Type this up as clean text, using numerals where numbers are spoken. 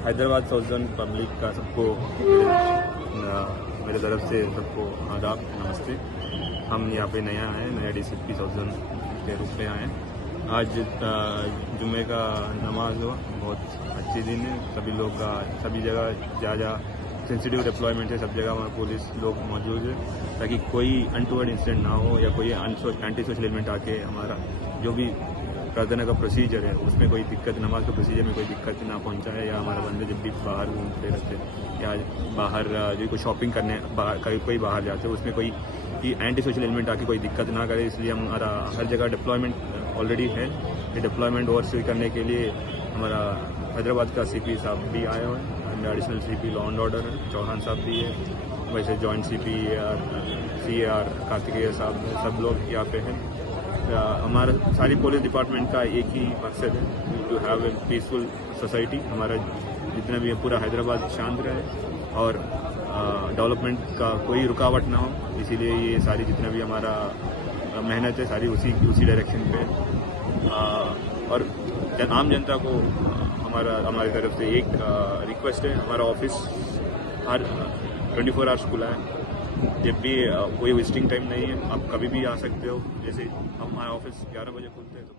Hyderabad south zone public का सबको मेरे तरफ से सबको आदाब, नमस्ते। हम यहाँ पे नया आए, नया डीसीपी साउथ जोन के रूप में आए। आज जुम्मे का नमाज हो, बहुत अच्छी दिन है। सभी लोग का सभी जगह जहाँ सेंसिटिव डिप्लॉयमेंट है, सब जगह हमारे पुलिस लोग मौजूद है, ताकि कोई अनटूवर्ड इंसिडेंट ना हो या कोई एंटी सोशल एलिमेंट आके हमारा जो भी प्रार्थना का प्रोसीजर है उसमें कोई दिक्कत, नमाज के प्रोसीजर में कोई दिक्कत ना पहुंचाए, या हमारे बंदे जब भी बाहर घूमते रहते या बाहर जो कोई शॉपिंग करने कोई बाहर जाते हैं उसमें कोई एंटी सोशल एलिमेंट आके कोई दिक्कत ना करे। इसलिए हमारा हर जगह डिप्लॉयमेंट ऑलरेडी है। ये डिप्लॉयमेंट ओवरसी करने के लिए हमारा हैदराबाद का सीपी साहब भी आए हुए हैं, additional CP law and order Chauhan साहब भी है, वैसे जॉइंट सीपी CAR कार्तिकेय साहब, सब लोग यहाँ पे हैं। हमारा सारी पुलिस डिपार्टमेंट का एक ही मकसद है, to have a peaceful society. हमारा जितना भी है पूरा हैदराबाद शांत रहे और डेवलपमेंट का कोई रुकावट ना हो, इसीलिए ये सारी जितना भी हमारा मेहनत है सारी उसी डायरेक्शन पे और आम जनता को हमारी तरफ से एक रिक्वेस्ट है। हमारा ऑफिस हर 24 आवर्स खुला है। जब भी कोई विजिटिंग टाइम नहीं है, आप कभी भी आ सकते हो। जैसे हमारा ऑफिस 11 बजे खुलते हैं तो